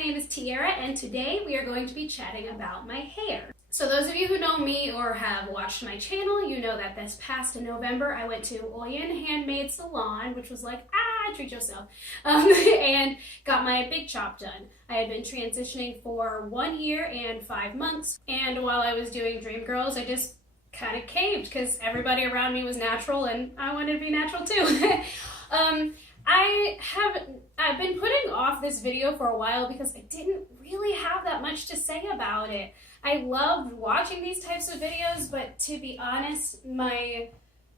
name is Tiara, and today we are going to be chatting about my hair. So those of you who know me or have watched my channel, you know that this past November I went to Oyen Handmade Salon, which was like, treat yourself, and got my big chop done. I had been transitioning for 1 year and 5 months, and while I was doing Dream Girls, I just kind of caved because everybody around me was natural and I wanted to be natural too. I've been putting off this video for a while because I didn't really have that much to say about it. I loved watching these types of videos, but to be honest, my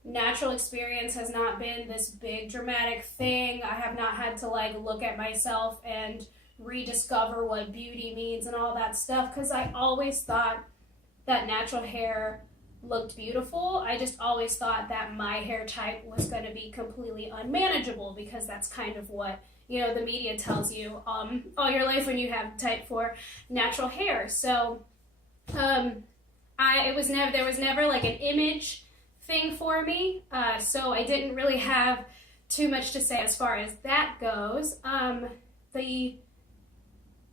natural experience has not been this big dramatic thing. I have not had to look at myself and rediscover what beauty means and all that stuff, because I always thought that natural hair looked beautiful. I just always thought that my hair type was going to be completely unmanageable, because that's kind of what, the media tells you all your life when you have type 4 natural hair. So there was never like an image thing for me, so I didn't really have too much to say as far as that goes.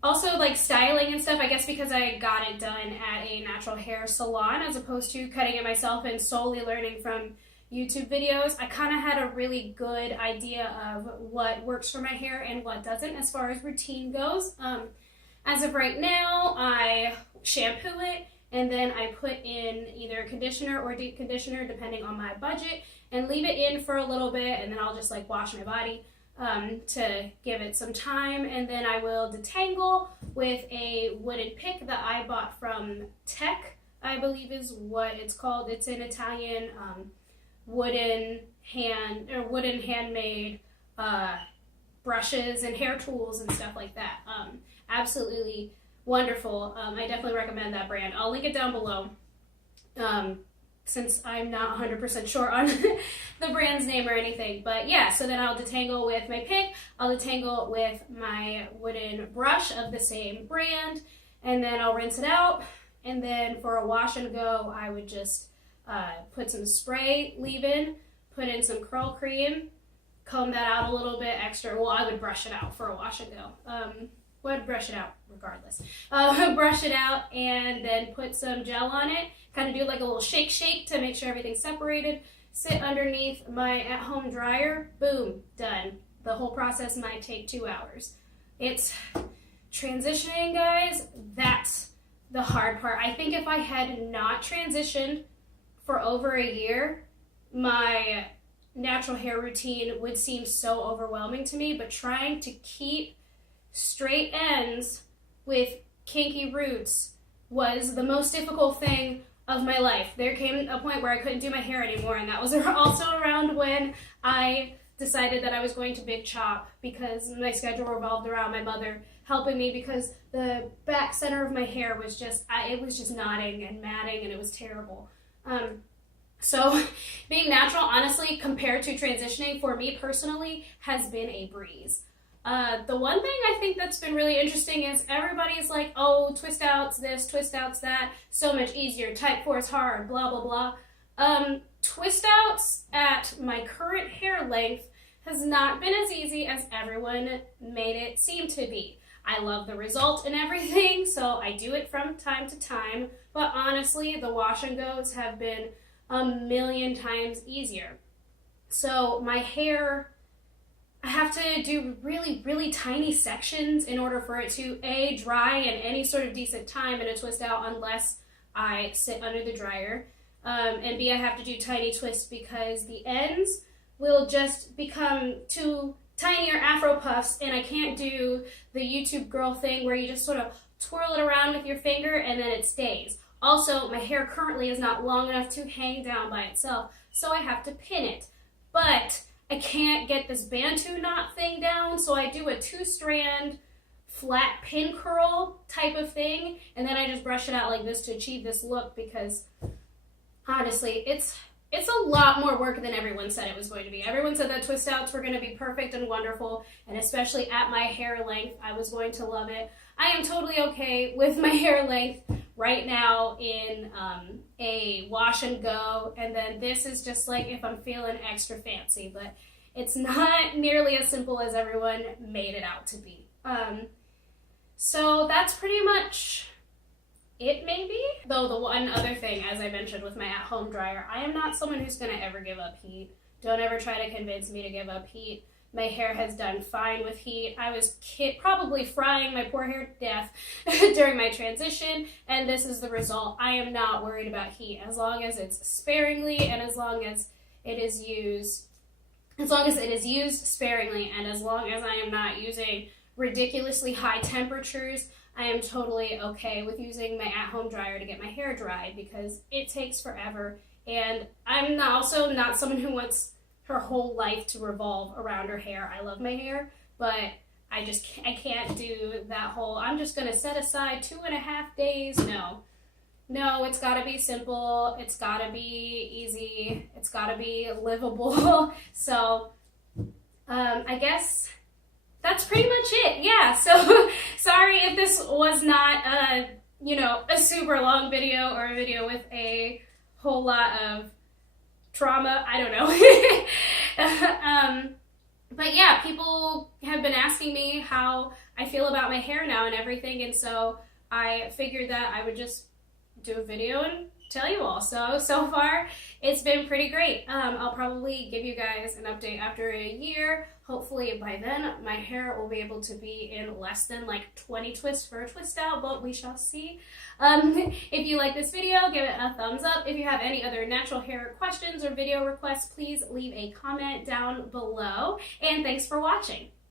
Also, styling and stuff, I guess because I got it done at a natural hair salon as opposed to cutting it myself and solely learning from YouTube videos, I kind of had a really good idea of what works for my hair and what doesn't as far as routine goes. As of right now, I shampoo it and then I put in either conditioner or deep conditioner depending on my budget and leave it in for a little bit, and then I'll just wash my body to give it some time, and then I will detangle with a wooden pick that I bought from Tech, I believe is what it's called. It's an Italian wooden handmade brushes and hair tools and stuff like that. Absolutely wonderful. I definitely recommend that brand. I'll link it down below. Since I'm not 100% sure on the brand's name or anything. But yeah, so then I'll detangle with my pick, I'll detangle with my wooden brush of the same brand, and then I'll rinse it out. And then for a wash and go, I would just put some spray leave-in, put in some curl cream, comb that out a little bit extra. Well, I would brush it out for a wash and go. Would brush it out regardless. Brush it out and then put some gel on it. Kind of do like a little shake to make sure everything's separated. Sit underneath my at-home dryer. Boom, done. The whole process might take 2 hours. It's transitioning, guys. That's the hard part. I think if I had not transitioned for over a year, my natural hair routine would seem so overwhelming to me, but trying to keep straight ends with kinky roots was the most difficult thing of my life. There came a point where I couldn't do my hair anymore, and that was also around when I decided that I was going to big chop, because my schedule revolved around my mother helping me, because the back center of my hair was just, it was just knotting and matting, and it was terrible. So being natural, honestly, compared to transitioning for me personally, has been a breeze. The one thing I think that's been really interesting is everybody's like, oh, twist outs this, twist outs that, so much easier, type 4 is hard, blah, blah, blah. Twist outs at my current hair length has not been as easy as everyone made it seem to be. I love the result and everything, so I do it from time to time, but honestly, the wash and goes have been a million times easier. So my hair, I have to do really, really tiny sections in order for it to A, dry in any sort of decent time in a twist out, unless I sit under the dryer, and B, I have to do tiny twists because the ends will just become too tiny or afro puffs, and I can't do the YouTube girl thing where you just sort of twirl it around with your finger and then it stays. Also, my hair currently is not long enough to hang down by itself, so I have to pin it. But I can't get this Bantu knot thing down, so I do a 2-strand flat pin curl type of thing, and then I just brush it out like this to achieve this look, because honestly, it's a lot more work than everyone said it was going to be. Everyone said that twist outs were going to be perfect and wonderful, and especially at my hair length, I was going to love it. I am totally okay with my hair length right now in a wash and go, and then this is just like if I'm feeling extra fancy, but it's not nearly as simple as everyone made it out to be. So that's pretty much it, maybe? Though the one other thing, as I mentioned with my at-home dryer, I am not someone who's going to ever give up heat. Don't ever try to convince me to give up heat. My hair has done fine with heat. I was probably frying my poor hair to death during my transition, and this is the result. I am not worried about heat as long as it's sparingly and as long as it is used sparingly, and as long as I am not using ridiculously high temperatures. I am totally okay with using my at-home dryer to get my hair dried because it takes forever, and I'm also not someone who wants her whole life to revolve around her hair. I love my hair, but I can't do that whole, I'm just gonna set aside 2.5 days. No, it's gotta be simple, it's gotta be easy, it's gotta be livable. So I guess that's pretty much it. Yeah, so sorry if this was not a super long video or a video with a whole lot of trauma. I don't know. But yeah, people have been asking me how I feel about my hair now and everything, and so I figured that I would just do a video and tell you all. So far it's been pretty great. I'll probably give you guys an update after a year. Hopefully by then my hair will be able to be in less than like 20 twists for a twist out, but we shall see. If you like this video, give it a thumbs up. If you have any other natural hair questions or video requests, please leave a comment down below, and thanks for watching.